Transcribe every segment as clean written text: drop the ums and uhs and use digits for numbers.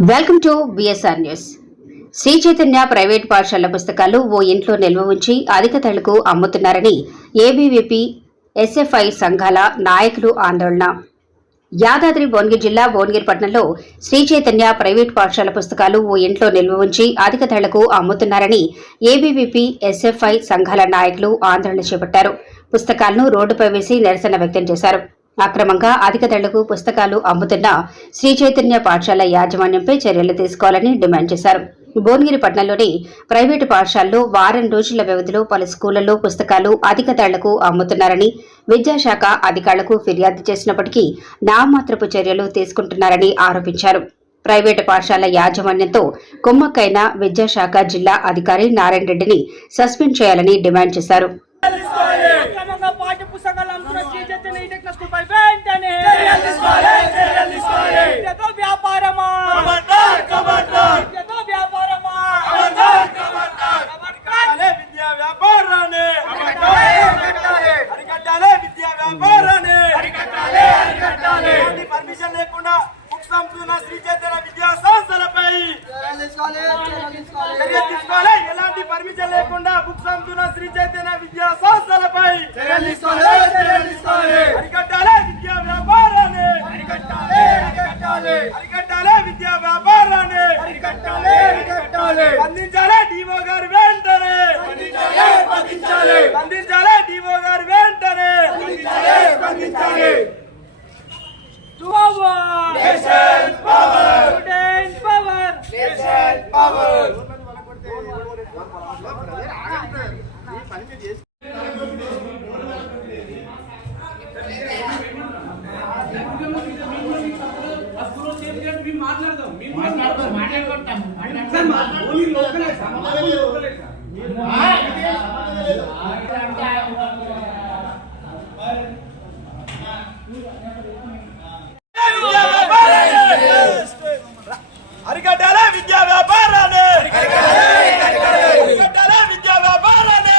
Welcome to BSR news. Shri Chaitanya private పాఠశాల పుస్తకాలు ఓ ఇంట్లో నిల్వ ఉంచి అధిక ధరలకు అమ్ముతున్నారని ఏబీవీపీ ఎస్ఎఫ్ఐ సంఘాల నాయకులు ఆందోళన. యాదాద్రి భువనగిరి జిల్లా భువనగిరి పట్టణంలో శ్రీ చైతన్య ప్రైవేట్ పాఠశాల పుస్తకాలు ఓ ఇంట్లో నిల్వ ఉంచి అధిక ధరలకు అమ్ముతున్నారని ఏబీవీపీ ఎస్ఎఫ్ఐ సంఘాల నాయకులు ఆందోళన చేపట్టారు. పుస్తకాలను రోడ్డుపై వేసి నిరసన వ్యక్తం చేశారు. అక్రమంగా అధిక ధరలకు పుస్తకాలు అమ్ముతున్న శ్రీ చైతన్య పాఠశాల యాజమాన్యంపై చర్యలు తీసుకోవాలని డిమాండ్ చేశారు. భువనగిరి పట్టణంలోని ప్రైవేటు పాఠశాలలో వారం రోజుల వ్యవధిలో పలు స్కూళ్లలో పుస్తకాలు అధిక ధరలకు అమ్ముతున్నారని విద్యాశాఖ అధికారులకు ఫిర్యాదు చేసినప్పటికీ నామాత్రపు చర్యలు తీసుకుంటున్నారని ఆరోపించారు. ప్రైవేటు పాఠశాల యాజమాన్యంతో కుమ్మక్కైన విద్యాశాఖ జిల్లా అధికారి నారాయణ రెడ్డిని సస్పెండ్ చేయాలని డిమాండ్ చేశారు. శ్రీ చైతన్య విద్యా సంస్థలపై ఎలాంటి పర్మిషన్ లేకుండా బుక్స్ అమ్ముతున్న శ్రీ చైతన్య విద్యా సంస్థలపై అరికట్టాలి విద్యా వ్యాపారాన్ని, అరికట్టాలి విద్యా వ్యాపారాన్ని, స్పందించాలి డిఓ గారు వెంటనే, స్పందించాలి డిఓ గారు వెంటనే. Student power. అరికట్టాలి విద్యా వ్యాపారాన్ని, అరికట్టాలి విద్యా వ్యాపారాన్ని,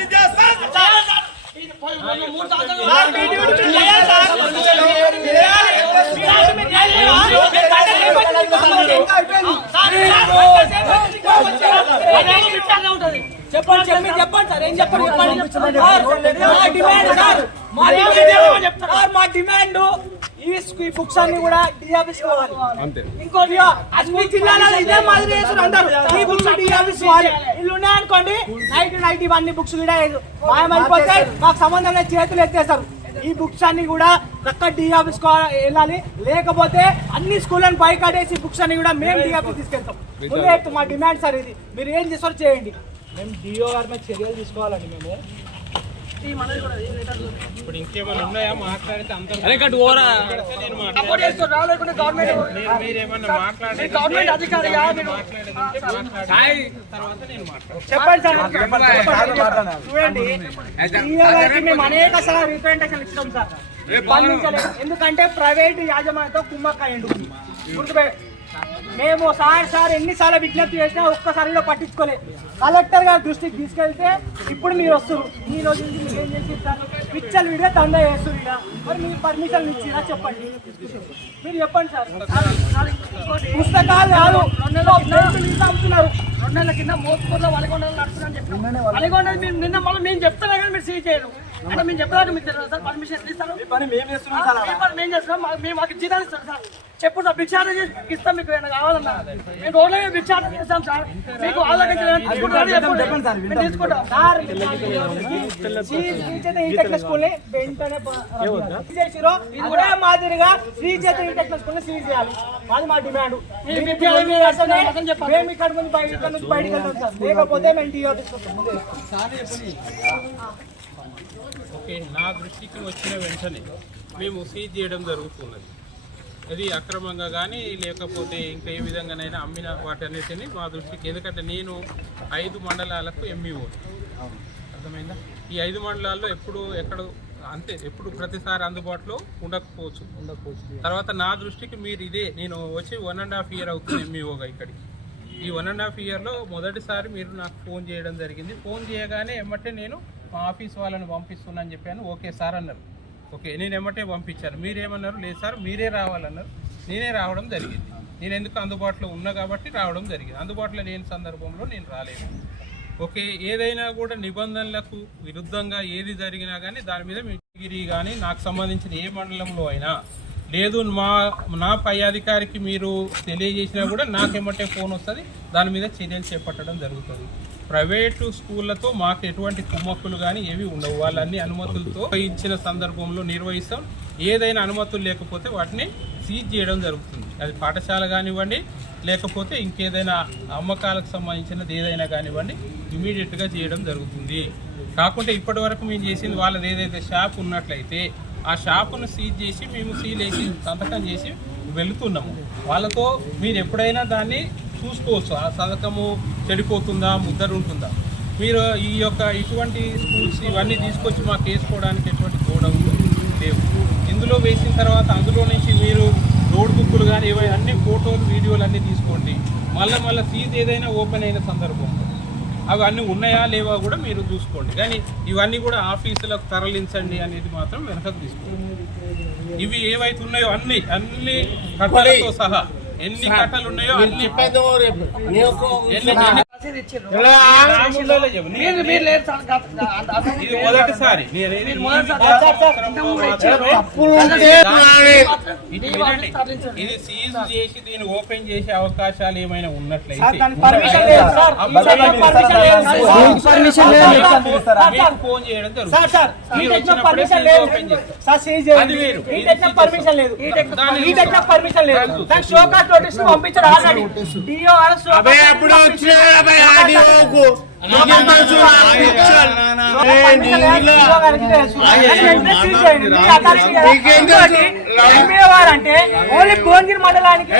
విద్యా చెప్పండి సార్, ఏం చెప్పండి. మా డిమాండ్ ఈ బుక్స్ అన్ని కూడా డిఆర్ఎస్ కావాలి. ఇంకోటి అన్ని జిల్లాలలో ఇదే మాదిరి చేస్తారు అందరూ. ఈ బుక్స్ డిఆర్ఎస్ కావాలి. ఇల్లు ఉన్నాయనుకోండి, నైట్ ఇవన్నీ బుక్స్ కూడా మాయమైపోతే మాకు సంబంధం లేదు, చేతులు ఎత్తేస్తారు. ఈ బుక్స్ అన్ని కూడా చక్కగా డిఆర్ఎస్ వెళ్ళాలి. లేకపోతే అన్ని స్కూళ్ళని బైకాటేసి బుక్స్ అన్ని కూడా మేము డిఆర్ఎస్ తీసుకెళ్తాం. మా డిమాండ్ సార్ ఇది. మీరు ఏం చేస్తారో చేయండి. మేము డిఓ గారి మీద చర్యలు తీసుకోవాలండి. మేము ఇప్పుడు ఇంకేమైనా ఉన్నాయా మాట్లాడితే అందరూ గవర్నమెంట్ అధికారి చూడండి. మేము అనేక సార్లు రిప్రజెంటేషన్ ఇచ్చాం సార్, స్పందించలేదు. ఎందుకంటే ప్రైవేట్ యాజమాన్యంతో కుమ్మక్కయ్యండు. మేము సార్ ఎన్నిసార్లు విజ్ఞప్తి చేసినా ఒక్కసారిలో పట్టించుకోలేదు. కలెక్టర్ గారి దృష్టికి తీసుకెళ్తే ఇప్పుడు మీరు వస్తారు. ఈ రోజు ఏం చేసి పిచ్చలు విడిగా దందా చేస్తారు. ఇక మరి మీరు పర్మిషన్ ఇచ్చిరా చెప్పండి, మీరు చెప్పండి సార్. పుస్తకాలు కాదు, అమ్ముతున్నారు. 2 నెలల కింద మోసుకూరులో వలగొండలు నడుస్తున్నారని చెప్పి వలగొండలు మేము నిన్న మళ్ళీ మేము చెప్తున్నా కానీ మీరు సీజ్ చేయరు. అంటే మేము చెప్పడానికి మీకు తెలియదు సార్. పర్మిషన్ ఇస్తాను, మేము చేస్తున్నాం. మేము మాకు జీతాలు ఇస్తాం సార్. చెప్పు సార్, భిక్షాటన ఇస్తాం. మీకు ఏమైనా కావాలన్నా మేము రోడ్లో భిక్షాటన చేస్తాం సార్. మీకు తీసుకుంటాం సార్. ఇదే మాదిరిగా Shri Chaitanya international school seize చేయాలి. అది మా డిమాండ్. మేము ఇక్కడ నుంచి బయటకు వెళ్తాం సార్. లేకపోతే మేము టీఆర్ తీసుకుంటాం. ఓకే, నా దృష్టికి వచ్చిన వెంటనే మేము సీజ్ చేయడం జరుగుతున్నది. అది అక్రమంగా కానీ లేకపోతే ఇంకా ఏ విధంగానైనా అమ్మిన వాటన్నిటిని మా దృష్టికి, ఎందుకంటే నేను 5 మండలాలకు ఎంఈఓ. అర్థమైందా? ఈ 5 మండలాల్లో ఎప్పుడు ప్రతిసారి అందుబాటులో ఉండకపోవచ్చు. తర్వాత నా దృష్టికి మీరు ఇదే, నేను వచ్చి 1.5 year అవుతుంది ఎంఈఓగా ఇక్కడికి. ఈ 1.5 yearలో మొదటిసారి మీరు నాకు ఫోన్ చేయడం జరిగింది. ఫోన్ చేయగానే ఎమ్మటే నేను మా ఆఫీస్ వాళ్ళని పంపిస్తున్నాను చెప్పాను. ఓకే సార్ అన్నారు. ఓకే, నేను ఎమ్మటే పంపించాను. మీరేమన్నారు? లేదు సార్ మీరే రావాలన్నారు. నేనే రావడం జరిగింది. నేను ఎందుకు అందుబాటులో ఉన్నా కాబట్టి రావడం జరిగింది. అందుబాటులో లేని సందర్భంలో నేను రాలేదు. ఓకే, ఏదైనా కూడా నిబంధనలకు విరుద్ధంగా ఏది జరిగినా కానీ దాని మీద గిరి కానీ నాకు సంబంధించిన ఏ మండలంలో అయినా లేదు నా పై అధికారికి మీరు తెలియజేసినా కూడా నాకేమంటే ఫోన్ వస్తుంది, దాని మీద చర్యలు చేపట్టడం జరుగుతుంది. ప్రైవేటు స్కూళ్ళతో మాకు ఎటువంటి కుమ్మక్కులు కానీ ఏవి ఉండవు. వాళ్ళన్ని అనుమతులతో ఇచ్చిన సందర్భంలో నిర్వహిస్తాం. ఏదైనా అనుమతులు లేకపోతే వాటిని సీజ్ చేయడం జరుగుతుంది. అది పాఠశాల కానివ్వండి, లేకపోతే ఇంకేదైనా అమ్మకాలకు సంబంధించినది ఏదైనా కానివ్వండి, ఇమీడియట్గా చేయడం జరుగుతుంది. కాకుంటే ఇప్పటి వరకు మేము చేసింది వాళ్ళది ఏదైతే షాప్ ఉన్నట్లయితే ఆ షాపును సీజ్ చేసి మేము సీల్ వేసి సంతకం చేసి వెళుతున్నాము. వాళ్ళతో మీరు ఎప్పుడైనా దాన్ని చూసుకోవచ్చు, ఆ సంతకము చెడిపోతుందా, ముద్దరు ఉంటుందా. మీరు ఈ యొక్క ఇటువంటి స్కూల్స్ ఇవన్నీ తీసుకొచ్చి మాకు వేసుకోవడానికి ఎటువంటి గోడౌన్లు లేవు. ఇందులో వేసిన తర్వాత అందులో నుంచి మీరు నోట్బుక్లు కానీ ఏవైనా అన్ని ఫోటోలు వీడియోలు అన్నీ తీసుకోండి. మళ్ళీ సీజ్ ఏదైనా ఓపెన్ అయిన సందర్భంలో అవి అన్నీ ఉన్నాయా లేవా కూడా మీరు చూసుకోండి. కానీ ఇవన్నీ కూడా ఆఫీసులకు తరలించండి అనేది మాత్రం వెనకకు తీసుకోండి. ఇవి ఏవైతే ఉన్నాయో అన్ని కట్టలతో సహా ఎన్ని కట్టలు ఉన్నాయో అన్ని ఇది మొదటిసారి ఇది సీజ్ చేసి దీన్ని ఓపెన్ చేసే అవకాశాలు ఏమైనా ఉన్నట్లయితే ఫోన్ చేయడం జరుగుతుంది. మీరు వచ్చినప్పుడే సీజ్ ఓపెన్ చేస్తారు. అది వేరు. అంటే ఓన్లీ భువనగిరి మండలానికి.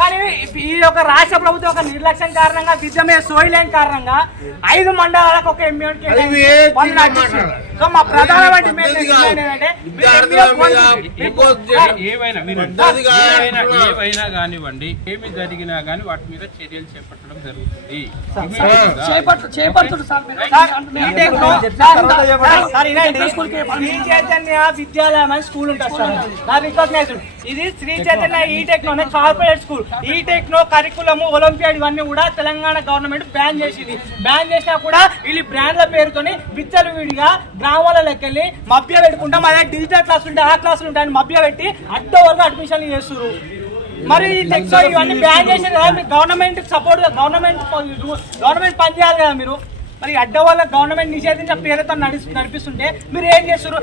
కానీ ఈ యొక్క రాష్ట్ర ప్రభుత్వం ఒక నిర్లక్ష్యం కారణంగా విద్య మీద సోయలేని కారణంగా 5 మండలాలకు ఒక ఎంఈఓ. సో మా ప్రధానమైన డిమాండ్ ఏంటంటే ఏవైనా కానివ్వండి, ఏమి జరిగినా కానీ వాటి మీద చర్యలు చేపట్టడం జరుగుతుంది. శ్రీ చైతన్య విద్యాలయం అని స్కూల్ ఉంటుంది సార్, నా రికగ్నైజ్డ్. ఇది Sri Chaitanya eTechno corporate school. ETechno curriculum, olympiad ఇవన్నీ కూడా తెలంగాణ గవర్నమెంట్ బ్యాన్ చేసింది. బ్యాన్ చేసినా కూడా వీళ్ళు బ్రాండ్ల పేరుతోని విచ్చలు వీడిగా గ్రామాల లెక్కల్ని మభ్య పెట్టుకుంటాం. అదే డిజిటల్ క్లాసులు ఉంటాయి, ఆ క్లాసులు ఉంటాయని మభ్య పెట్టి అడ్డో వరకు అడ్మిషన్లు చేస్తున్నారు. మరి టెక్సో ఇవన్నీ బ్యాన్ చేసారు కదా, మీరు గవర్నమెంట్ సపోర్ట్ గవర్నమెంట్ పనిచేయాలి కదా మీరు. మరి అడ్డ వల్ల గవర్నమెంట్ నిషేధించిన పేరుతో నడిపిస్తుంటే మీరు ఏం చేస్తారు?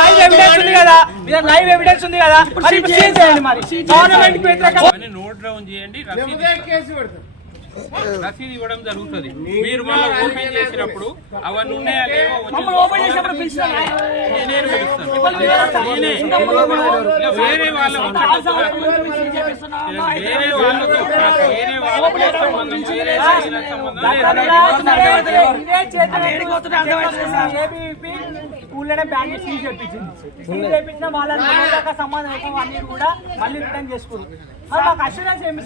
లైవ్ ఎవిడెన్స్ ఉంది కదా, లైవ్ ఎవిడెన్స్ ఉంది కదా, మరి చేయండి. మరి గవర్నమెంట్ నోట్ డౌన్ చేయండి, రసీదు ఇవ్వడం జరుగుతుంది. మీరు మళ్ళీ ఓపెన్ చేసినప్పుడు అవన్నీ ఉన్నాయా లేవో నేను పిలుస్తాను. వేరే వాళ్ళతో స్కూల్లోనే బ్యాంక్ సీజ్ చేయించింది. సీజ్ చేయించిన వాళ్ళని సంబంధం అన్ని కూడా మళ్ళీ రిటర్న్ చేసుకోరు. మాకు అష్యూరెన్స్ ఏమి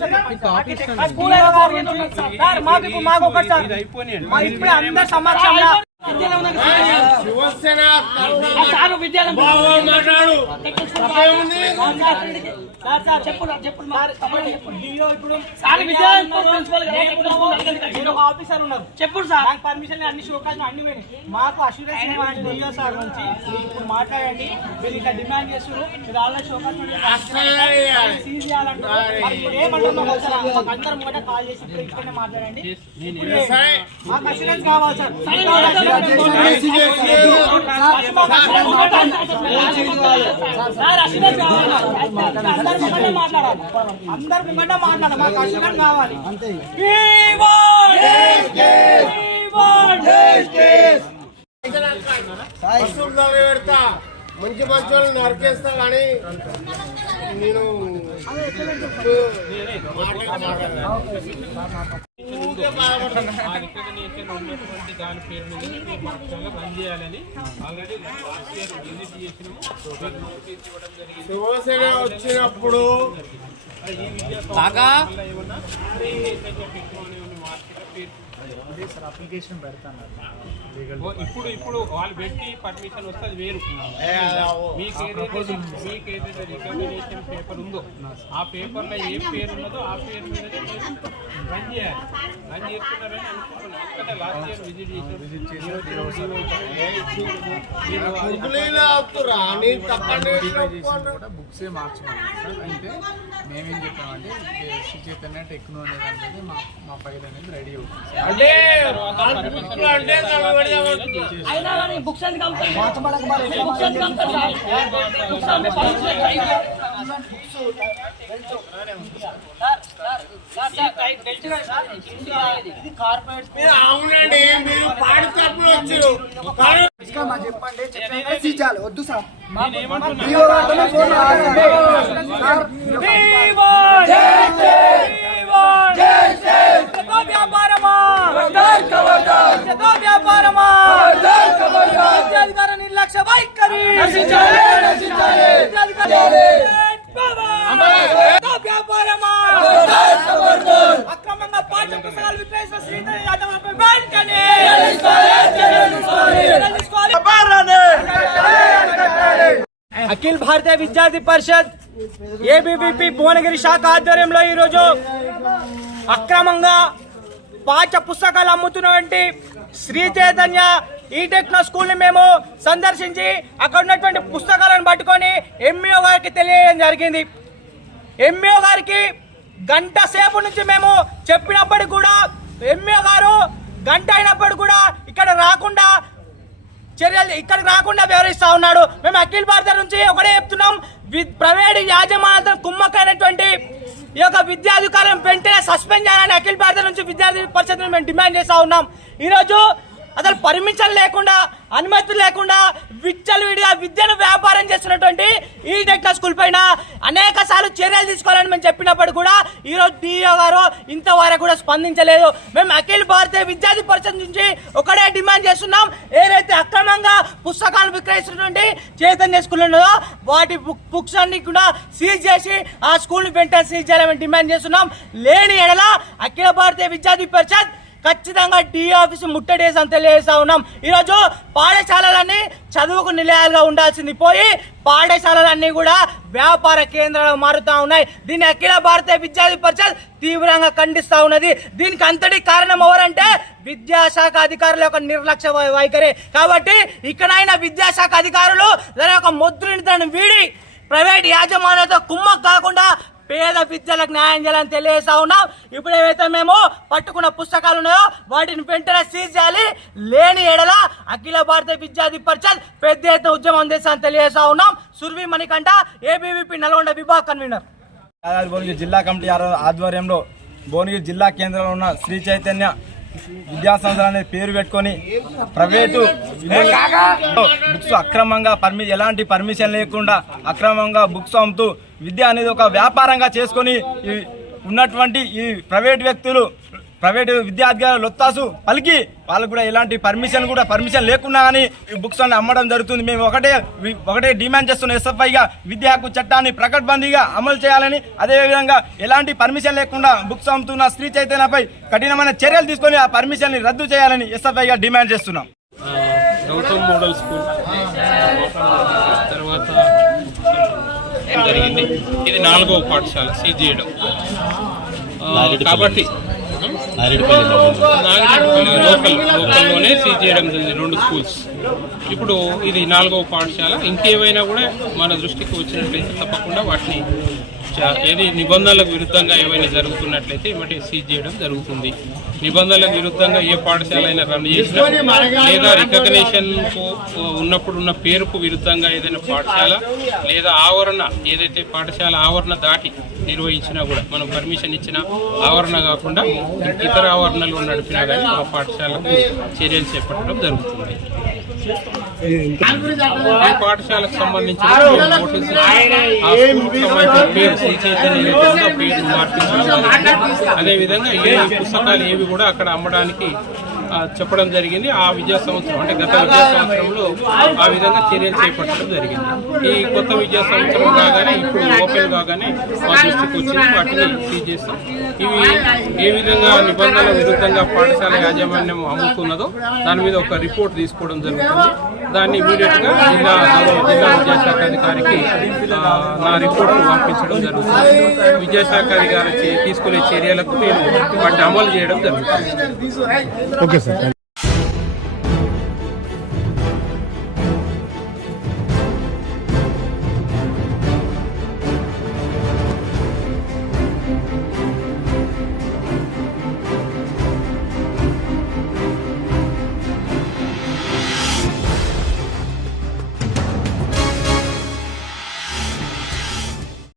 మాకు ఒకటి సార్ ఇప్పుడు అందరి సమక్షంలో శివసేన ఆఫీసర్ ఉన్నారు, చెప్పండి సార్. నాకు పర్మిషన్ అన్ని షోకాస్ అన్ని పోయినాయి. మాకు అష్యూరెన్స్ డిఓ సార్ నుంచి ఇప్పుడు మాట్లాడండి. మీరు ఇట్లా డిమాండ్ చేస్తున్నారు, మీరు ఆల్రెడీ షోకాస్ సీజ్ చేయాలంటారు. అందరం కూడా కాల్ చేసి ఇప్పుడు ఇక్కడనే మాట్లాడండి. మాకు అష్యూరెన్స్ కావాలి సార్. అందరు ముంగట మాట్లాడాలి, మాకు అష్యూరెన్స్ కావాలి. పెడతా మంచి మంచి వాళ్ళు నరికేస్తా కానీ నేను దాని పేరు మీద బంద్ చేయాలని ఆల్రెడీ విజిట్ చేసినాము. శివసేన వచ్చినప్పుడు ఈ విద్యా ఏమన్నా పేరు? అప్లికేషన్ పెడతాను ఓ, ఇప్పుడు వాళ్ళు పెట్టి పర్మిషన్ వస్తుంది వేరు. మీకేదైతే రికగ్నిషన్ పేపర్ ఉందో ఆ పేపర్లో ఏ పేరు ఉన్నదో ఆ పేరు మీదనే మీరు రన్ చేయాలి. రన్ చేస్తున్నారని అనుకుంటున్నాను. ఎందుకంటే లాస్ట్ ఇయర్ విజిట్ కూడా బుక్సే మార్చుకోవాలి సార్. అయితే మేమేం చెప్పామంటే శ్రీ చైతన్య టెక్నో అనేది మా ఫైల్ అనేది రెడీ అవుతుంది సార్. అవునండి, మీరు పాడి తరపున వచ్చారు. చెప్పండి వద్దు సార్ నిర్లక్ష్య వైఖరి అక్రమంగా పాఠ్య పుస్తకాలు విక్రయిస్తున్న శ్రీధర్ యాదవ్లపై వెంటనే అఖిల భారతీయ విద్యార్థి పరిషత్ ఏబీవీపీ భువనగిరి శాఖ ఆధ్వర్యంలో ఈరోజు అక్రమంగా పాఠ్య పుస్తకాలు అమ్ముతున్నటువంటి శ్రీ చైతన్య ఈ టెక్నో స్కూల్ ని మేము సందర్శించి అక్కడ ఉన్నటువంటి పుస్తకాలను పట్టుకొని ఎంఈఓ గారికి తెలియజేయడం జరిగింది. ఎంఈఓ గారికి గంట సేపు నుంచి మేము చెప్పినప్పటికీ కూడా ఎంఈఓ గారు గంట అయినప్పటికీ కూడా ఇక్కడికి రాకుండా వ్యవహరిస్తా ఉన్నాడు. మేము అఖిల భారత నుంచి ఒకటే చెప్తున్నాం, ప్రైవేట్ యాజమాన్యంతో కుమ్మకైనటువంటి ఈ యొక్క విద్యాధికారం వెంటనే సస్పెండ్ చేయాలని అఖిల భారత నుంచి విద్యార్థి పరిషత్ మేము డిమాండ్ చేస్తా ఉన్నాం. ఈరోజు అసలు పర్మిషన్ లేకుండా, అనుమతి లేకుండా విచ్చలవిడిగా విద్యను వ్యాపారం చేస్తున్నటువంటి ఈ టెక్నో స్కూల్ పైన అనేక సార్లు చర్యలు తీసుకోవాలని మేము చెప్పినప్పుడు కూడా ఈరోజు డిఓ గారు ఇంతవరకు కూడా స్పందించలేదు. మేము అఖిల భారతీయ విద్యార్థి పరిషత్ నుంచి ఒకటే డిమాండ్ చేస్తున్నాం, ఏదైతే అక్రమంగా పుస్తకాలు విక్రయిస్తున్నటువంటి చైతన్య స్కూల్ ఉన్నదో వాటి బుక్స్ అన్ని కూడా సీజ్ చేసి ఆ స్కూల్ వెంటనే సీజ్ చేయాలని డిమాండ్ చేస్తున్నాం. లేని ఎడల అఖిల భారతీయ విద్యార్థి పరిషత్ ఖచ్చితంగా డిఓ ఆఫీసు ముట్టడేసి అని తెలియజేస్తా ఉన్నాం. ఈరోజు పాఠశాలలన్నీ చదువుకు నిలయాలుగా ఉండాల్సింది పోయి పాఠశాలలన్నీ కూడా వ్యాపార కేంద్రాలు మారుతా ఉన్నాయి. దీన్ని అఖిల భారతీయ విద్యార్థి పరిషత్ తీవ్రంగా ఖండిస్తా ఉన్నది. దీనికి అంతటి కారణం ఎవరంటే విద్యాశాఖ అధికారుల యొక్క నిర్లక్ష్య వైఖరి. కాబట్టి ఇక్కడైనా విద్యాశాఖ అధికారులు దాని యొక్క ముద్రను వీడి ప్రైవేట్ యాజమాన్యంతో కుమ్మక్ కాకుండా పేద విద్యలకు న్యాయం చేయాలని తెలియజేస్తా ఉన్నాం. ఇప్పుడు ఏవైతే మేము పట్టుకున్న పుస్తకాలు ఉన్నాయో వాటిని వెంటనే సీజ్ చేయాలి. లేని ఎడల అఖిల భారతీయ విద్యార్థి పరిషత్ పెద్ద ఎత్తున ఉద్యమం చేస్తామని తెలియజేస్తా ఉన్నాం. సుర్వి మణికంఠ, ఏబీవీపీ నల్గొండ విభాగ కన్వీనర్. భువనగిరి జిల్లా కమిటీ ఆధ్వర్యంలో భువనగిరి జిల్లా కేంద్రంలో ఉన్న శ్రీ చైతన్య విద్యాసంస్థ అనే పేరు పెట్టుకొని ప్రైవేటు బుక్స్ అక్రమంగా ఎలాంటి పర్మిషన్ లేకుండా అక్రమంగా బుక్స్ అమ్ముతూ విద్య అనేది ఒక వ్యాపారంగా చేసుకొని ఉన్నటువంటి ఈ ప్రైవేటు విద్యార్థులు లొత్తాసు పలికి వాళ్ళకు కూడా ఎలాంటి పర్మిషన్ లేకుండా కానీ ఈ బుక్స్ అన్ని అమ్మడం జరుగుతుంది. మేము ఒకటే డిమాండ్ చేస్తున్న ఎస్ఎఫ్ఐగా విద్యా హక్కు చట్టాన్ని ప్రకటబందీగా అమలు చేయాలని, అదేవిధంగా ఎలాంటి పర్మిషన్ లేకుండా బుక్స్ అమ్ముతున్న శ్రీ చైతన్యపై కఠినమైన చర్యలు తీసుకొని ఆ పర్మిషన్ ని రద్దు చేయాలని ఎస్ఎఫ్ఐగా డిమాండ్ చేస్తున్నాం. గౌతమ్ మోడల్ స్కూల్ తర్వాత జరిగింది. ఇది 4వ పాఠశాల సీజ్ చేయడం కాబట్టి లోకల్లోనే సీజ్ చేయడం జరిగింది 2 స్కూల్స్. ఇప్పుడు ఇది 4వ పాఠశాల. ఇంకేమైనా కూడా మన దృష్టికి వచ్చినట్లయితే తప్పకుండా వాటిని ఏది నిబంధనలకు విరుద్ధంగా ఏమైనా జరుగుతున్నట్లయితే ఇవన్నీ సీజ్ చేయడం జరుగుతుంది. నిబంధనలకు విరుద్ధంగా ఏ పాఠశాల అయినా రన్ చేసినా లేదా రికగ్నేషన్ ఉన్నప్పుడు ఉన్న పేరుకు విరుద్ధంగా ఏదైనా పాఠశాల లేదా ఆవరణ ఏదైతే పాఠశాల ఆవరణ దాటి నిర్వహించినా కూడా మనం పర్మిషన్ ఇచ్చిన ఆవరణ కాకుండా ఇతర ఆవరణలు నడిపినా కానీ ఆ పాఠశాలకు చర్యలు చేపట్టడం జరుగుతుంది. ఈ పాఠశాలకు సంబంధించిన నోటీసు పేరు శ్రీ చైతన్య పేరు మార్పించడం, అదేవిధంగా ఏ పుస్తకాలు ఏవి కూడా అక్కడ అమ్మడానికి చెప్పడం జరిగింది. ఆ విద్యా సంవత్సరం అంటే గత విద్యా సంవత్సరంలో ఆ విధంగా చర్యలు చేపట్టడం జరిగింది. ఈ కొత్త విద్యా సంవత్సరం కాగానే ఇప్పుడు ఓపెన్ కాగానే మా దృష్టికి వచ్చింది, వాటిని సీజ్ చేస్తాం. ఇవి ఏ విధంగా నిబంధనల విరుద్ధంగా పాఠశాల యాజమాన్యం అమ్ముతున్నదో దాని మీద ఒక రిపోర్ట్ తీసుకోవడం జరుగుతుంది. దాన్ని ఇమీడియట్గా జిల్లా విద్యాశాఖ అధికారికి నా రిపోర్ట్ పంపించడం జరుగుతుంది. విద్యాశాఖ అధికారి తీసుకునే చర్యలకు నేను వాటిని అమలు చేయడం జరుగుతుంది. Okay sir.